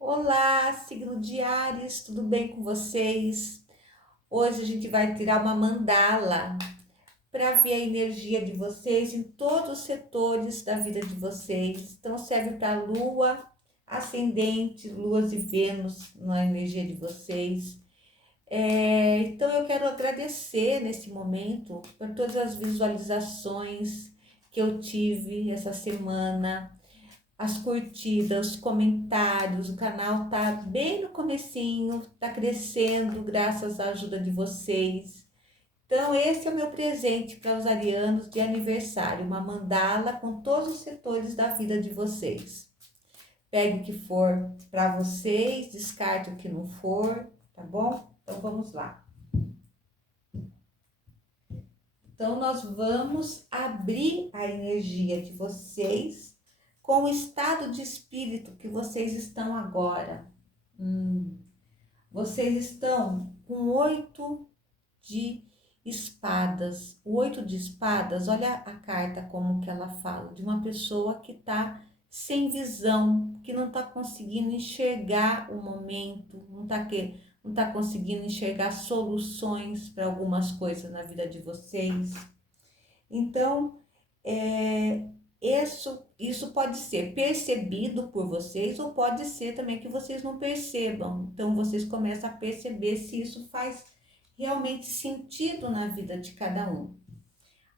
Olá, signo de Áries, tudo bem com vocês? Hoje a gente vai tirar uma mandala para ver a energia de vocês em todos os setores da vida de vocês. Então serve para Lua, ascendente, Luas e Vênus na energia de vocês. Então eu quero agradecer nesse momento por todas as visualizações que eu tive essa semana, as curtidas, os comentários, o canal tá bem no comecinho, tá crescendo graças à ajuda de vocês. Então esse é o meu presente para os arianos de aniversário, uma mandala com todos os setores da vida de vocês. Pegue o que for para vocês, descarte o que não for, tá bom? Então vamos lá. Então nós vamos abrir a energia de vocês com o estado de espírito que vocês estão agora. Vocês estão com 8 de espadas. O 8 de espadas, olha a carta como que ela fala, de uma pessoa que está sem visão, que não está conseguindo enxergar o momento, não tá conseguindo enxergar soluções para algumas coisas na vida de vocês. Então, isso pode ser percebido por vocês ou pode ser também que vocês não percebam. Então, vocês começam a perceber se isso faz realmente sentido na vida de cada um.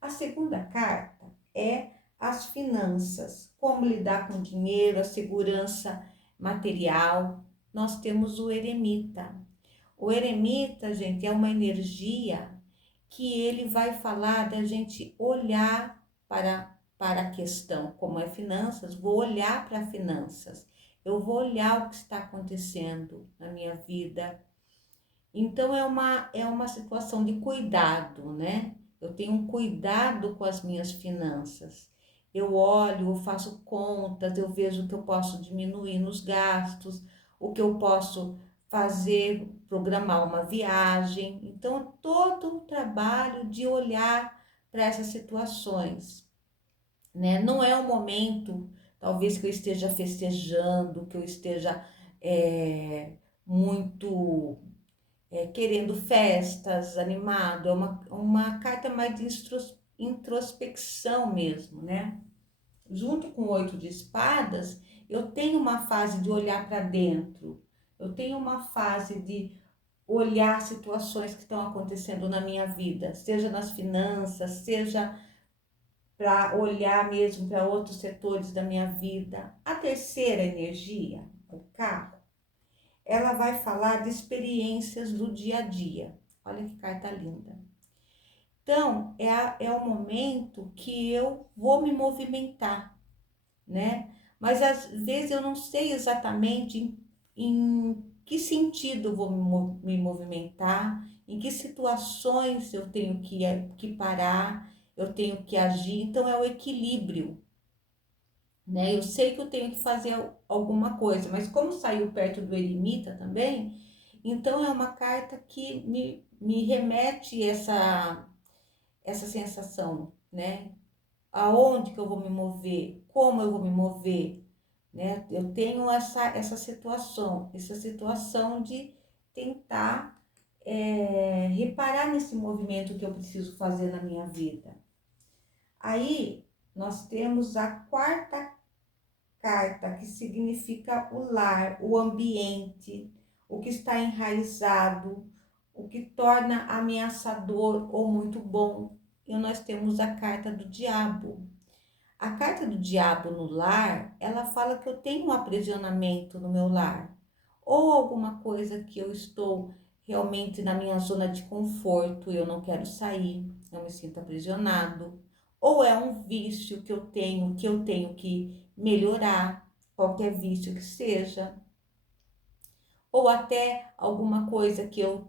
A segunda carta é as finanças, como lidar com dinheiro, a segurança material. Nós temos o eremita. O eremita, gente, é uma energia que ele vai falar da gente olhar para a questão, como é finanças, vou olhar para finanças, eu vou olhar o que está acontecendo na minha vida. Então é uma situação de cuidado, né? Eu tenho um cuidado com as minhas finanças. Eu olho, eu faço contas, eu vejo o que eu posso diminuir nos gastos, o que eu posso fazer, programar uma viagem. Então, todo um trabalho de olhar para essas situações, né? Não é o momento, talvez, que eu esteja festejando, que eu esteja muito querendo festas, animado. É uma carta mais de introspecção mesmo, né? Junto com o 8 de espadas, eu tenho uma fase de olhar para dentro, eu tenho uma fase de olhar situações que estão acontecendo na minha vida, seja nas finanças, seja para olhar mesmo para outros setores da minha vida. A terceira energia, o carro, ela vai falar de experiências do dia a dia. Olha que carta linda. Então, é o momento que eu vou me movimentar, né? Mas às vezes eu não sei exatamente em que sentido eu vou me movimentar, em que situações eu tenho que parar, eu tenho que agir. Então é o equilíbrio, né? Eu sei que eu tenho que fazer alguma coisa, mas como saiu perto do eremita também, então é uma carta que me remete essa sensação, né? Aonde que eu vou me mover, como eu vou me mover, né? Eu tenho essa situação de tentar reparar nesse movimento que eu preciso fazer na minha vida. Aí nós temos a quarta carta, que significa o lar, o ambiente, o que está enraizado, o que torna ameaçador ou muito bom. E nós temos a carta do diabo. A carta do diabo no lar, ela fala que eu tenho um aprisionamento no meu lar, ou alguma coisa que eu estou realmente na minha zona de conforto, eu não quero sair, eu me sinto aprisionado, ou é um vício que eu tenho que melhorar, qualquer vício que seja, ou até alguma coisa que eu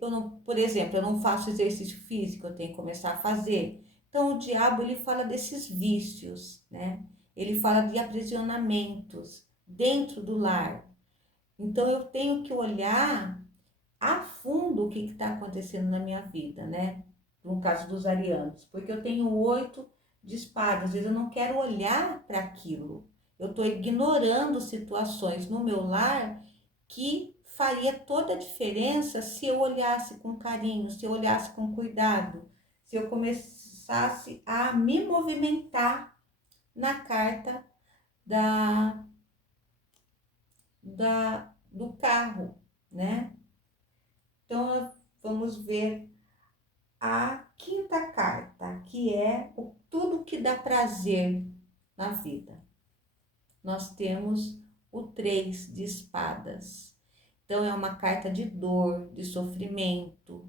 não, por exemplo, eu não faço exercício físico, eu tenho que começar a fazer. Então o diabo, ele fala desses vícios, né? Ele fala de aprisionamentos dentro do lar. Então eu tenho que olhar a fundo o que está acontecendo na minha vida, né? No caso dos arianos, porque eu tenho 8 de espadas, às vezes eu não quero olhar para aquilo. Eu estou ignorando situações no meu lar que faria toda a diferença se eu olhasse com carinho, se eu olhasse com cuidado, se eu começasse a me movimentar na carta da, do carro, né? Então, vamos ver a quinta carta, que é o tudo que dá prazer na vida. Nós temos o 3 de espadas. Então, é uma carta de dor, de sofrimento.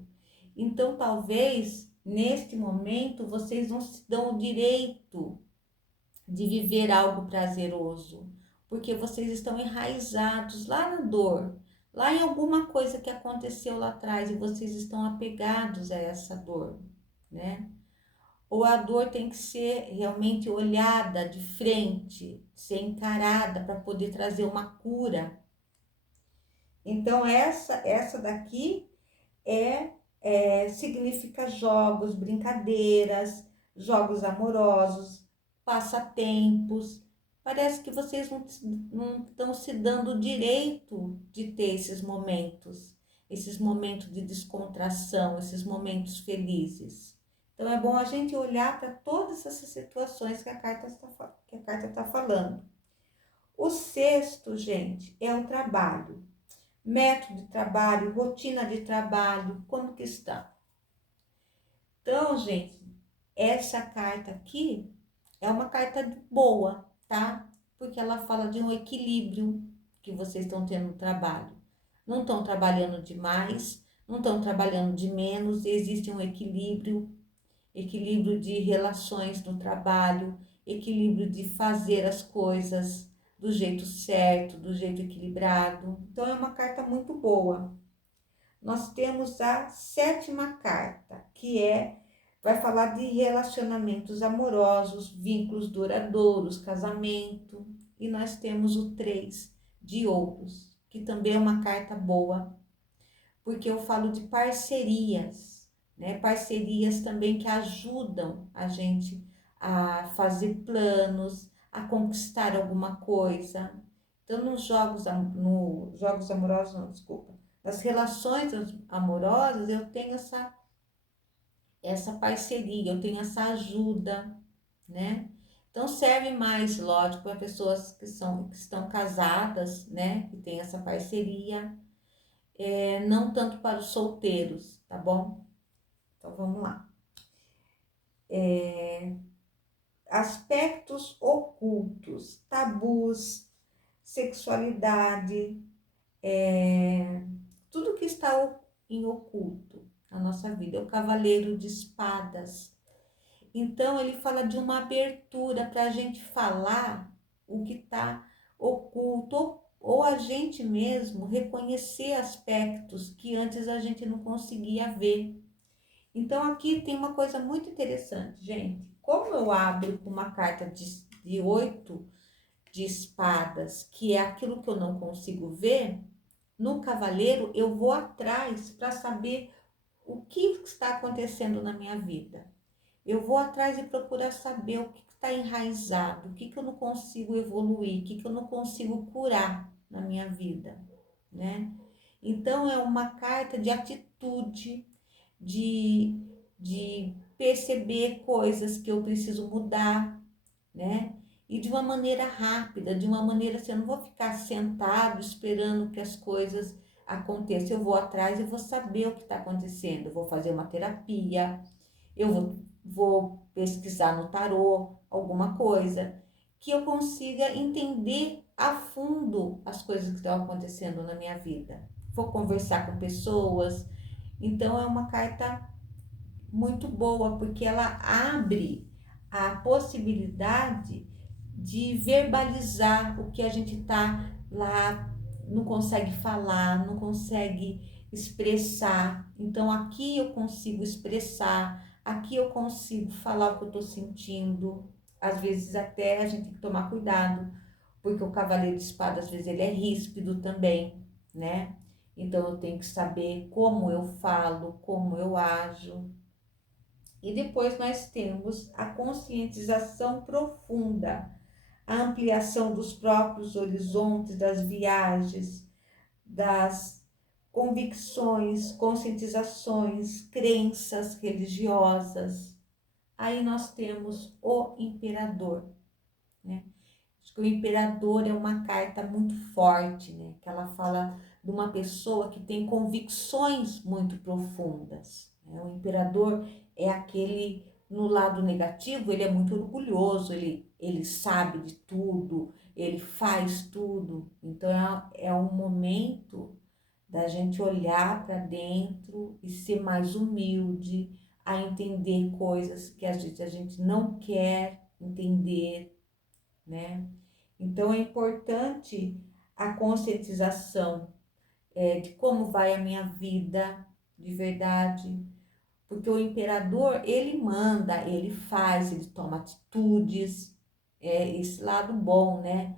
Então, talvez, neste momento, vocês não se dão o direito de viver algo prazeroso, porque vocês estão enraizados lá na dor, lá em alguma coisa que aconteceu lá atrás e vocês estão apegados a essa dor, né? Ou a dor tem que ser realmente olhada de frente, ser encarada para poder trazer uma cura. Então essa daqui significa jogos, brincadeiras, jogos amorosos, passatempos. Parece que vocês não estão se dando o direito de ter esses momentos de descontração, esses momentos felizes. Então é bom a gente olhar para todas essas situações que a carta está falando. O sexto, gente, é o trabalho. Método de trabalho, rotina de trabalho, como que está? Então, gente, essa carta aqui é uma carta boa, tá? Porque ela fala de um equilíbrio que vocês estão tendo no trabalho. Não estão trabalhando demais, não estão trabalhando de menos, existe um equilíbrio, equilíbrio de relações no trabalho, equilíbrio de fazer as coisas do jeito certo, do jeito equilibrado. Então é uma carta muito boa. Nós temos a sétima carta, vai falar de relacionamentos amorosos, vínculos duradouros, casamento. E nós temos o 3 de ouros, que também é uma carta boa, porque eu falo de parcerias, né? Parcerias também que ajudam a gente a fazer planos, a conquistar alguma coisa. Então, nos jogos amorosos, não, desculpa, nas relações amorosas, eu tenho essa parceria, eu tenho essa ajuda, né? Então serve mais, lógico, para pessoas que estão casadas, né? Que tem essa parceria, não tanto para os solteiros, tá bom? Então vamos lá. Aspectos ocultos, tabus, sexualidade, tudo que está em oculto na nossa vida. É o cavaleiro de espadas. Então, ele fala de uma abertura para a gente falar o que está oculto, ou a gente mesmo reconhecer aspectos que antes a gente não conseguia ver. Então, aqui tem uma coisa muito interessante, gente. Como eu abro com uma carta de 8 de espadas, que é aquilo que eu não consigo ver, no cavaleiro eu vou atrás para saber o que está acontecendo na minha vida. Eu vou atrás e procurar saber o que está enraizado, o que eu não consigo evoluir, o que eu não consigo curar na minha vida, né? Então, é uma carta de atitude, de, de perceber coisas que eu preciso mudar, né? E de uma maneira rápida, de uma maneira assim, eu não vou ficar sentado esperando que as coisas aconteçam. Eu vou atrás e vou saber o que está acontecendo. Eu vou fazer uma terapia, eu vou pesquisar no tarô alguma coisa, que eu consiga entender a fundo as coisas que estão acontecendo na minha vida. Vou conversar com pessoas. Então é uma carta muito boa, porque ela abre a possibilidade de verbalizar o que a gente tá lá, não consegue falar, não consegue expressar. Então aqui eu consigo expressar, aqui eu consigo falar o que eu tô sentindo. Às vezes até a gente tem que tomar cuidado, porque o cavaleiro de espada às vezes ele é ríspido também, né? Então eu tenho que saber como eu falo, como eu ajo. E depois nós temos a conscientização profunda. a ampliação dos próprios horizontes, das viagens, das convicções, conscientizações, crenças religiosas. Aí nós temos o imperador, né? Acho que o imperador é uma carta muito forte, né? Que ela fala de uma pessoa que tem convicções muito profundas, né? O imperador é aquele, no lado negativo, ele é muito orgulhoso, ele sabe de tudo, ele faz tudo. Então é um momento da gente olhar para dentro e ser mais humilde, a entender coisas que a gente não quer entender, né? Então é importante a conscientização de como vai a minha vida de verdade, porque o imperador, ele manda, ele faz, ele toma atitudes, esse lado bom, né?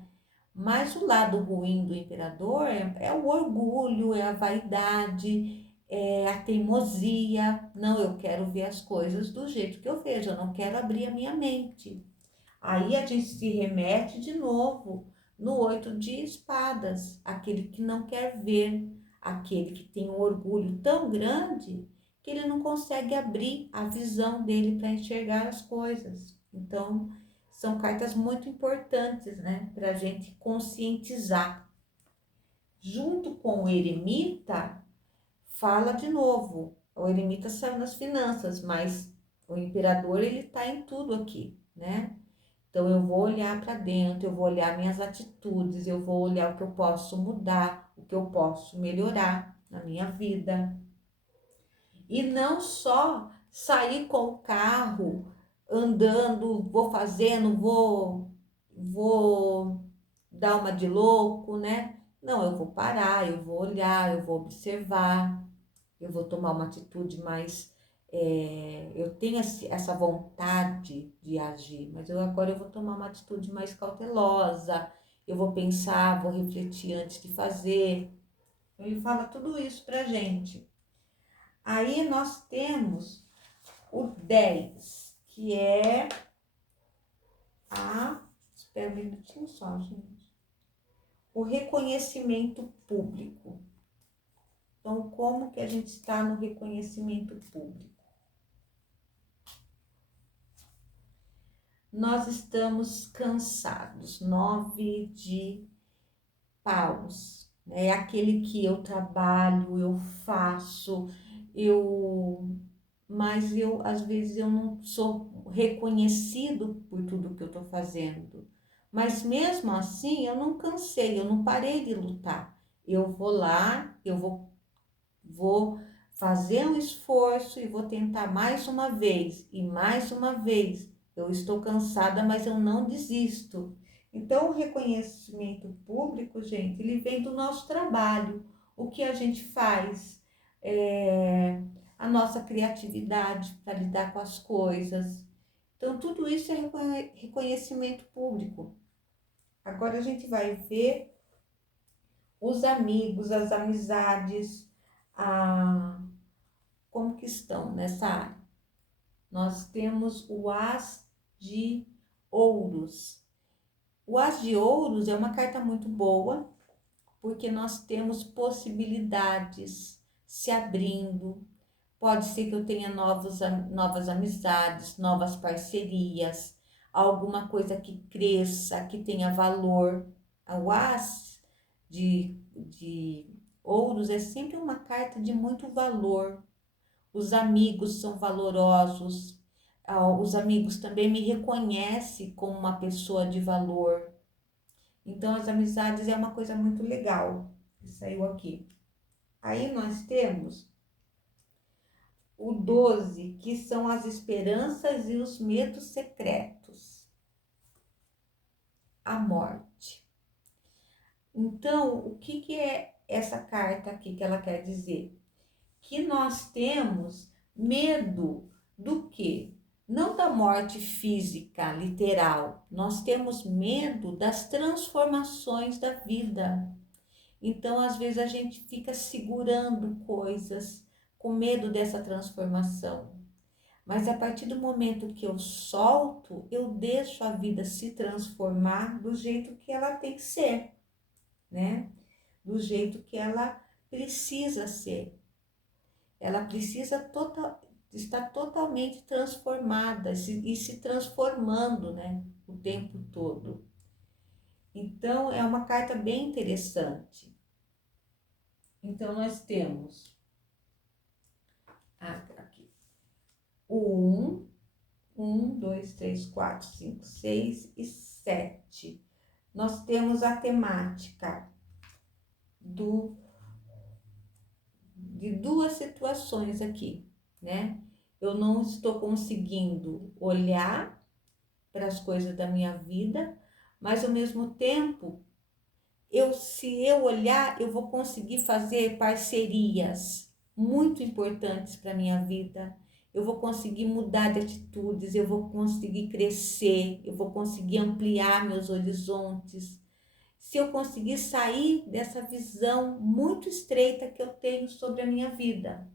Mas o lado ruim do imperador é o orgulho, é a vaidade, é a teimosia. Não, eu quero ver as coisas do jeito que eu vejo, eu não quero abrir a minha mente. Aí a gente se remete de novo no 8 de espadas, aquele que não quer ver, aquele que tem um orgulho tão grande que ele não consegue abrir a visão dele para enxergar as coisas. Então, são cartas muito importantes, né, para a gente conscientizar. Junto com o eremita, fala de novo. O eremita saiu nas finanças, mas o imperador, ele está em tudo aqui, né? Então, eu vou olhar para dentro, eu vou olhar minhas atitudes, eu vou olhar o que eu posso mudar, o que eu posso melhorar na minha vida. E não só sair com o carro, andando, vou fazendo, vou dar uma de louco, né? Não, eu vou parar, eu vou olhar, eu vou observar, eu vou tomar uma atitude mais. Eu tenho essa vontade de agir, mas agora eu vou tomar uma atitude mais cautelosa, eu vou pensar, vou refletir antes de fazer. Ele fala tudo isso pra gente. Aí nós temos o 10, que é espera um minutinho só, gente. O reconhecimento público. Então, como que a gente está no reconhecimento público? Nós estamos cansados. 9 de paus. É aquele que eu trabalho, eu faço, mas às vezes eu não sou reconhecido por tudo que eu estou fazendo. Mas mesmo assim, eu não cansei, eu não parei de lutar. Eu vou lá, vou fazer um esforço e vou tentar mais uma vez e mais uma vez. Eu estou cansada, mas eu não desisto. Então, o reconhecimento público, gente, ele vem do nosso trabalho, o que a gente faz, a nossa criatividade para lidar com as coisas. Então, tudo isso é reconhecimento público. Agora a gente vai ver os amigos, as amizades, como que estão nessa área. Nós temos o As de Ouros. O As de Ouros é uma carta muito boa, porque nós temos possibilidades se abrindo. Pode ser que eu tenha novas amizades, novas parcerias, alguma coisa que cresça, que tenha valor. O As de Ouros é sempre uma carta de muito valor. Os amigos são valorosos. Os amigos também me reconhecem como uma pessoa de valor. Então, as amizades é uma coisa muito legal que saiu aqui. Aí nós temos o 12, que são as esperanças e os medos secretos. A morte. Então, o que é essa carta aqui que ela quer dizer? Que nós temos medo do quê? Não da morte física, literal. Nós temos medo das transformações da vida. Então, às vezes, a gente fica segurando coisas com medo dessa transformação. Mas a partir do momento que eu solto, eu deixo a vida se transformar do jeito que ela tem que ser, né? Do jeito que ela precisa ser. Ela precisa estar totalmente transformada e se transformando, né? O tempo todo. Então, é uma carta bem interessante. Então, nós temos aqui o 2, 3, 4, 5, 6 e 7. Nós temos a temática de duas situações aqui, né? Eu não estou conseguindo olhar para as coisas da minha vida, mas ao mesmo tempo, se eu olhar, eu vou conseguir fazer parcerias muito importantes para a minha vida. Eu vou conseguir mudar de atitudes, eu vou conseguir crescer, eu vou conseguir ampliar meus horizontes. Se eu conseguir sair dessa visão muito estreita que eu tenho sobre a minha vida.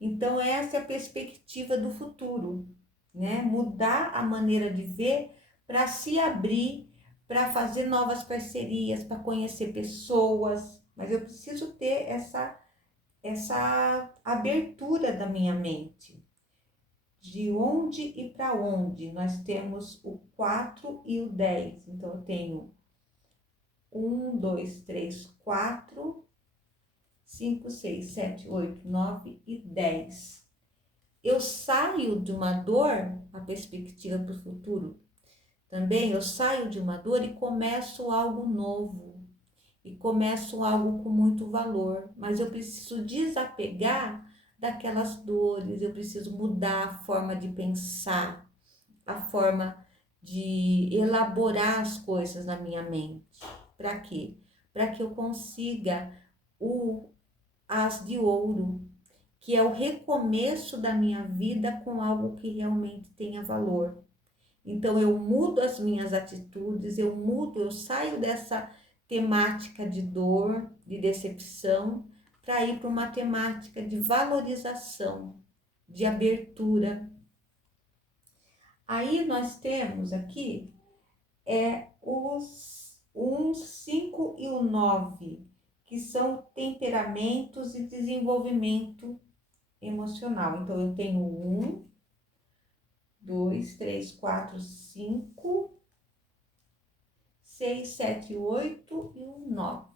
Então, essa é a perspectiva do futuro, né? Mudar a maneira de ver para se abrir, para fazer novas parcerias, para conhecer pessoas. Mas eu preciso ter essa abertura da minha mente. De onde e para onde? Nós temos o 4 e o 10. Então, eu tenho 1, 2, 3, 4, 5, 6, 7, 8, 9 e 10. Eu saio de uma dor, a perspectiva para o futuro, também eu saio de uma dor e começo algo novo. E começo algo com muito valor. Mas eu preciso desapegar daquelas dores, eu preciso mudar a forma de pensar, a forma de elaborar as coisas na minha mente. Para quê? Para que eu consiga o As de Ouro, que é o recomeço da minha vida com algo que realmente tenha valor. Então eu mudo as minhas atitudes, eu saio dessa temática de dor, de decepção, para ir para uma temática de valorização, de abertura. Aí nós temos aqui os 1, 5 e o 9, que são temperamentos e desenvolvimento emocional. Então, eu tenho 1, 2, 3, 4, 5, 6, 7, 8 e o 9.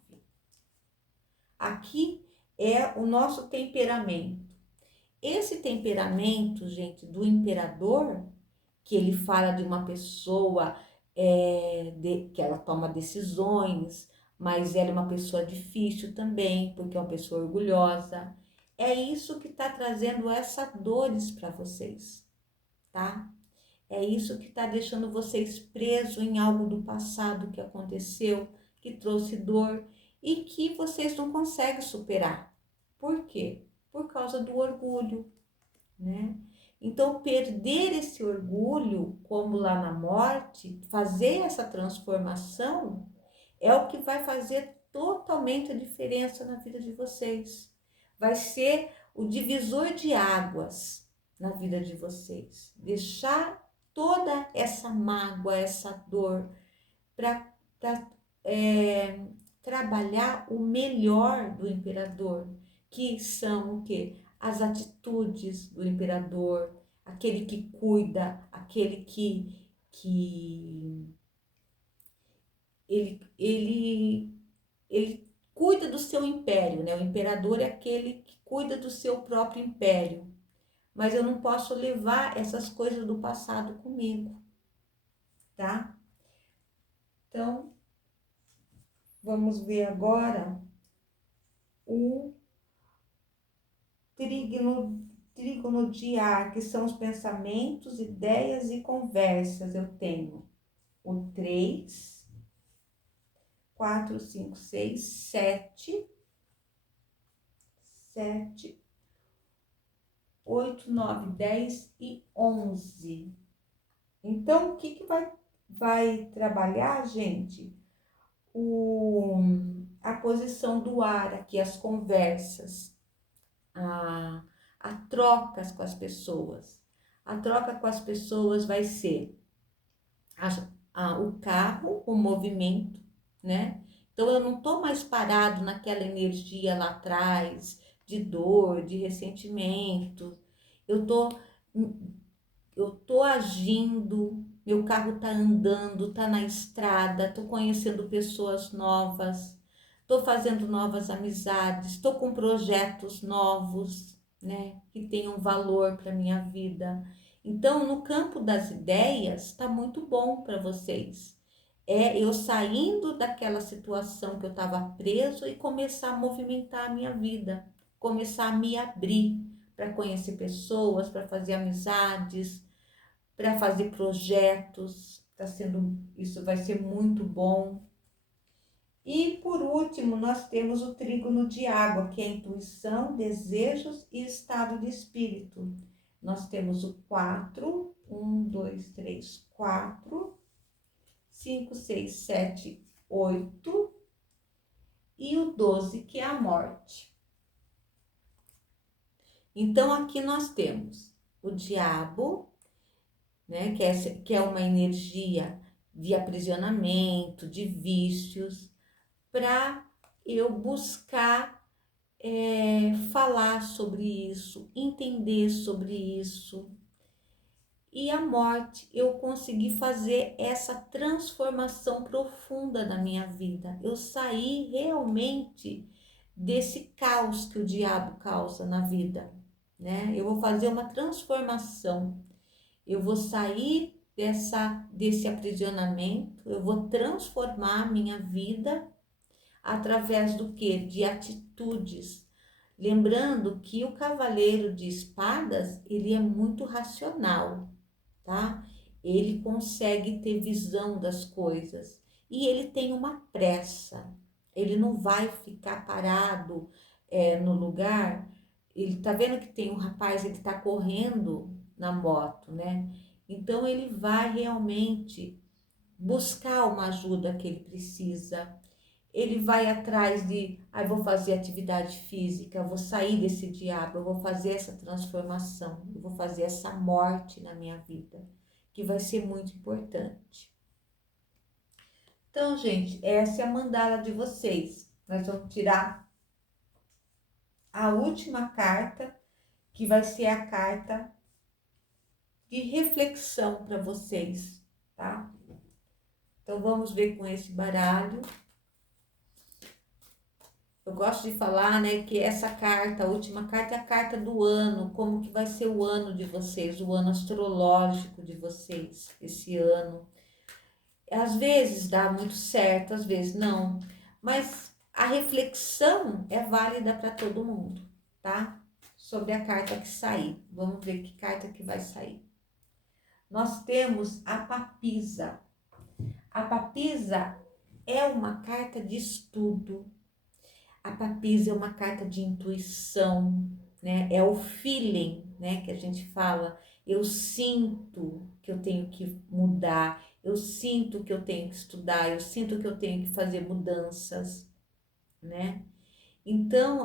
Aqui é o nosso temperamento. Esse temperamento, gente, do imperador, que ele fala de uma pessoa que ela toma decisões, mas ela é uma pessoa difícil também, porque é uma pessoa orgulhosa. É isso que está trazendo essas dores para vocês, tá? É isso que está deixando vocês presos em algo do passado que aconteceu, que trouxe dor e que vocês não conseguem superar. Por quê? Por causa do orgulho, né? Então, perder esse orgulho, como lá na morte, fazer essa transformação, é o que vai fazer totalmente a diferença na vida de vocês. Vai ser o divisor de águas na vida de vocês. Deixar toda essa mágoa, essa dor, para trabalhar o melhor do imperador, que são o quê? As atitudes do imperador, aquele que cuida, aquele que ele cuida do seu império, né? O imperador é aquele que cuida do seu próprio império. Mas eu não posso levar essas coisas do passado comigo, tá? Então, vamos ver agora o trígono de ar, que são os pensamentos, ideias e conversas. Eu tenho o 3, 4, 5, 6, 7, 8, 9, 10 e 11. Então, o que vai trabalhar, gente? A posição do ar aqui, as conversas, a trocas com as pessoas. A troca com as pessoas vai ser o carro, o movimento, né? Então eu não estou mais parado naquela energia lá atrás, de dor, de ressentimento. Eu tô, eu tô agindo, meu carro tá andando, tá na estrada, tô conhecendo pessoas novas, tô fazendo novas amizades, tô com projetos novos, né, que tenham valor para minha vida. Então, no campo das ideias, está muito bom para vocês. É eu saindo daquela situação que eu estava preso e começar a movimentar a minha vida, começar a me abrir para conhecer pessoas, para fazer amizades, para fazer projetos. Isso vai ser muito bom. E por último, nós temos o trígono de água, que é intuição, desejos e estado de espírito. Nós temos o 4, 1, 2, 3, 4, 5, 6, 7, 8 e o 12, que é a morte. Então aqui nós temos o diabo, né, que é uma energia de aprisionamento, de vícios, para eu buscar falar sobre isso, entender sobre isso. E a morte, eu consegui fazer essa transformação profunda na minha vida. Eu saí realmente desse caos que o diabo causa na vida, né? Eu vou fazer uma transformação. Eu vou sair desse aprisionamento, eu vou transformar a minha vida através do quê? De atitudes. Lembrando que o cavaleiro de espadas, ele é muito racional, tá? Ele consegue ter visão das coisas e ele tem uma pressa. Ele não vai ficar parado no lugar. Ele tá vendo que tem um rapaz, ele tá correndo na moto, né? Então ele vai realmente buscar uma ajuda que ele precisa. Ele vai atrás de, vou fazer atividade física, vou sair desse diabo, eu vou fazer essa transformação, eu vou fazer essa morte na minha vida, que vai ser muito importante. Então, gente, essa é a mandala de vocês. Nós vamos tirar a última carta, que vai ser a carta de reflexão para vocês, tá? Então, vamos ver com esse baralho. Eu gosto de falar, né, que essa carta, a última carta, é a carta do ano, como que vai ser o ano de vocês, o ano astrológico de vocês, esse ano. Às vezes dá muito certo, às vezes não, mas a reflexão é válida para todo mundo, tá? Sobre a carta que sair. Vamos ver que carta que vai sair. Nós temos a papisa. A papisa é uma carta de estudo. A papisa é uma carta de intuição, né? É o feeling, né, que a gente fala. Eu sinto que eu tenho que mudar, eu sinto que eu tenho que estudar, eu sinto que eu tenho que fazer mudanças, né? Então,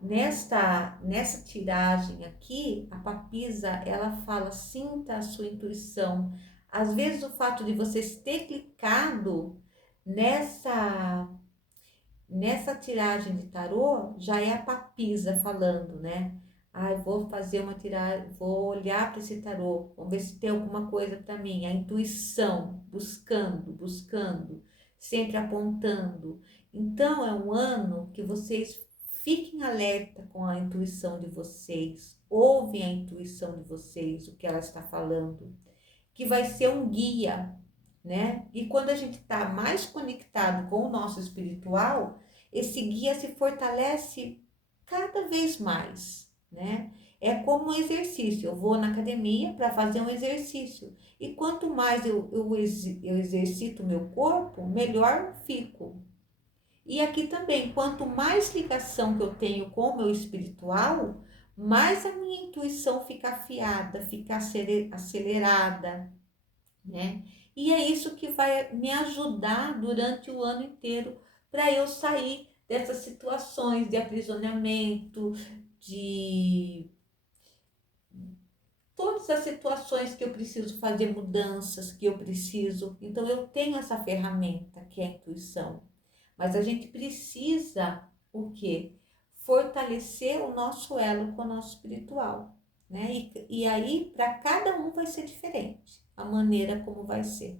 nessa tiragem aqui, a papisa, ela fala, sinta a sua intuição. Às vezes o fato de vocês ter clicado nessa tiragem de tarô, já é a papisa falando, né? Vou fazer uma tiragem, vou olhar para esse tarô, vamos ver se tem alguma coisa para mim. A intuição, buscando, sempre apontando. Então, é um ano que vocês fiquem alerta com a intuição de vocês, ouvem a intuição de vocês, o que ela está falando, que vai ser um guia, né? E quando a gente está mais conectado com o nosso espiritual, esse guia se fortalece cada vez mais, né? É como um exercício. Eu vou na academia para fazer um exercício. E quanto mais eu exercito o meu corpo, melhor fico. E aqui também, quanto mais ligação que eu tenho com o meu espiritual, mais a minha intuição fica afiada, fica acelerada, né? E é isso que vai me ajudar durante o ano inteiro para eu sair dessas situações de aprisionamento, de todas as situações que eu preciso fazer mudanças, que eu preciso. Então, eu tenho essa ferramenta que é a intuição. Mas a gente precisa, o quê? Fortalecer o nosso elo com o nosso espiritual, né? E aí, para cada um vai ser diferente, a maneira como vai ser.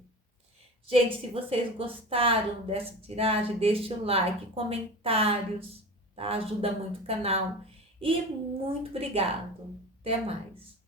Gente, se vocês gostaram dessa tiragem, deixe o like, comentários, tá? Ajuda muito o canal. E muito obrigado. Até mais.